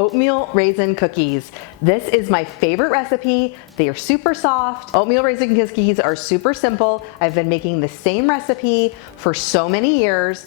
oatmeal raisin cookies. This is my favorite recipe. They are super soft. Oatmeal raisin cookies are super simple. I've been making the same recipe for so many years.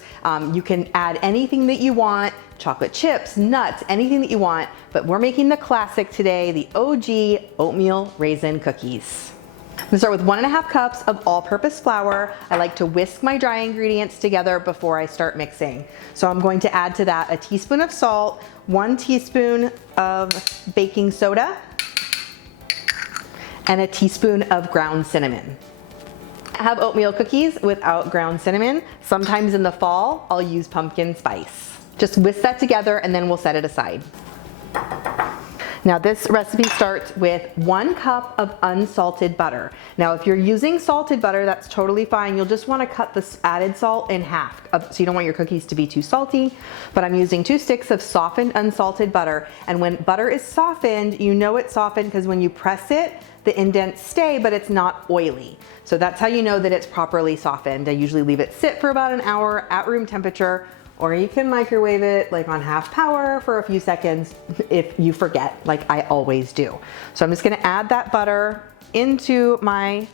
You can add anything that you want, chocolate chips, nuts, anything that you want, but we're making the classic today, the OG oatmeal raisin cookies. I'm gonna start with 1.5 cups of all-purpose flour. I like to whisk my dry ingredients together before I start mixing. So I'm going to add to that a teaspoon of salt, 1 teaspoon of baking soda, and a teaspoon of ground cinnamon. I have oatmeal cookies without ground cinnamon. Sometimes in the fall, I'll use pumpkin spice. Just whisk that together and then we'll set it aside. Now this recipe starts with 1 cup of unsalted butter. Now if you're using salted butter, that's totally fine. You'll just want to cut this added salt in half, so you don't want your cookies to be too salty. But I'm using 2 sticks of softened unsalted butter. And when butter is softened, you know it's softened because when you press it, the indents stay, but it's not oily. So that's how you know that it's properly softened. I usually leave it sit for about an hour at room temperature, or you can microwave it like on half power for a few seconds if you forget, like I always do. So I'm just gonna add that butter into my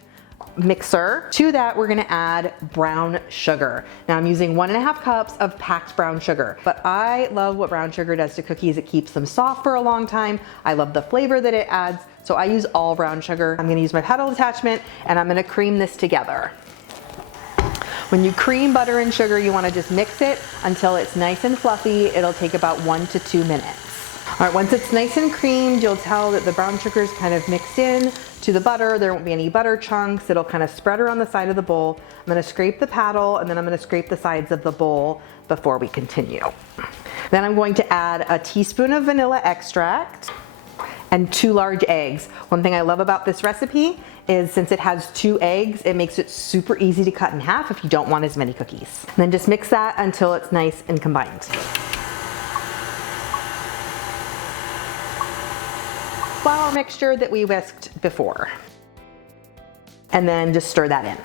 mixer. To that, we're gonna add brown sugar. Now I'm using 1.5 cups of packed brown sugar, but I love what brown sugar does to cookies. It keeps them soft for a long time. I love the flavor that it adds, so I use all brown sugar. I'm gonna use my pedal attachment and I'm gonna cream this together. When you cream butter and sugar, you wanna just mix it until it's nice and fluffy. It'll take about 1 to 2 minutes. All right, once it's nice and creamed, you'll tell that the brown sugar is kind of mixed in to the butter. There won't be any butter chunks. It'll kind of spread around the side of the bowl. I'm gonna scrape the paddle and then I'm gonna scrape the sides of the bowl before we continue. Then I'm going to add a teaspoon of vanilla extract and 2 large eggs. One thing I love about this recipe is since it has 2 eggs, it makes it super easy to cut in half if you don't want as many cookies. And then just mix that until it's nice and combined. Flour mixture that we whisked before. And then just stir that in.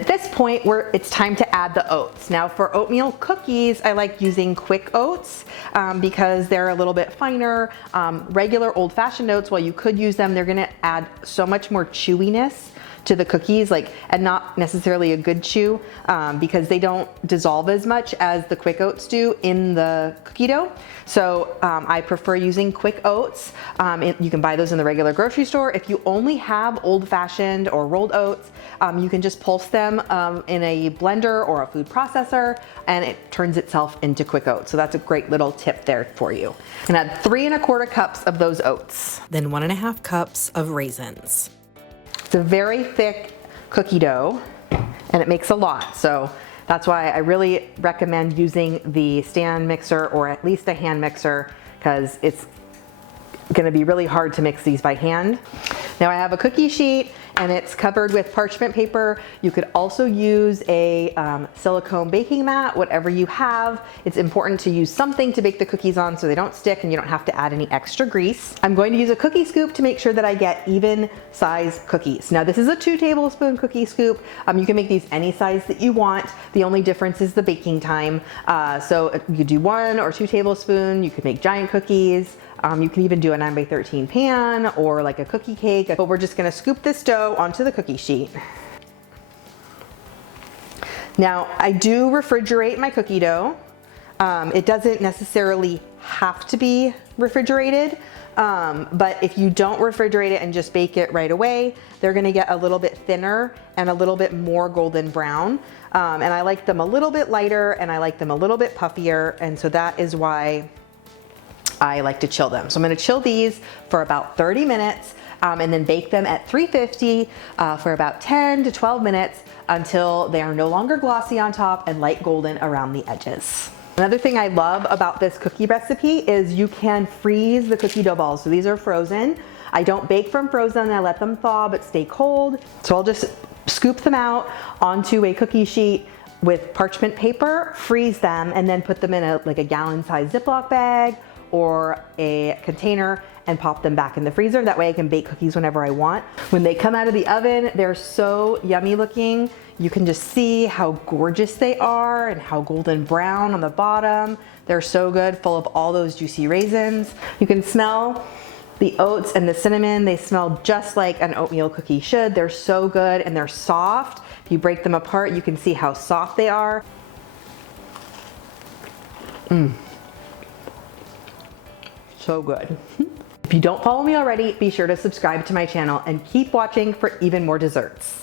At this point, it's time to add the oats. Now for oatmeal cookies, I like using quick oats because they're a little bit finer. Regular old-fashioned oats, while you could use them, they're gonna add so much more chewiness to the cookies, and not necessarily a good chew because they don't dissolve as much as the quick oats do in the cookie dough. So I prefer using quick oats. You can buy those in the regular grocery store. If you only have old-fashioned or rolled oats, you can just pulse them in a blender or a food processor and it turns itself into quick oats. So that's a great little tip there for you. And add 3¼ cups of those oats. Then 1.5 cups of raisins. It's a very thick cookie dough and it makes a lot. So that's why I really recommend using the stand mixer or at least a hand mixer because it's gonna be really hard to mix these by hand. Now I have a cookie sheet and it's covered with parchment paper. You could also use a silicone baking mat, whatever you have. It's important to use something to bake the cookies on so they don't stick and you don't have to add any extra grease. I'm going to use a cookie scoop to make sure that I get even size cookies. Now this is a 2 tablespoon cookie scoop. You can make these any size that you want. The only difference is the baking time. So you could do 1 or 2 tablespoons. You could make giant cookies. You can even do a 9x13 pan or like a cookie cake, but we're just gonna scoop this dough onto the cookie sheet. Now, I do refrigerate my cookie dough. It doesn't necessarily have to be refrigerated, but if you don't refrigerate it and just bake it right away, they're gonna get a little bit thinner and a little bit more golden brown. And I like them a little bit lighter and I like them a little bit puffier, and so that is why I like to chill them. So I'm gonna chill these for about 30 minutes and then bake them at 350 for about 10 to 12 minutes until they are no longer glossy on top and light golden around the edges. Another thing I love about this cookie recipe is you can freeze the cookie dough balls. So these are frozen. I don't bake from frozen, I let them thaw but stay cold. So I'll just scoop them out onto a cookie sheet with parchment paper, freeze them, and then put them in like a gallon-sized Ziploc bag or a container and pop them back in the freezer. That way I can bake cookies whenever I want. When they come out of the oven, they're so yummy looking. You can just see how gorgeous they are and how golden brown on the bottom. They're so good, full of all those juicy raisins. You can smell the oats and the cinnamon. They smell just like an oatmeal cookie should. They're so good and they're soft. If you break them apart, you can see how soft they are. So good. If you don't follow me already, be sure to subscribe to my channel and keep watching for even more desserts.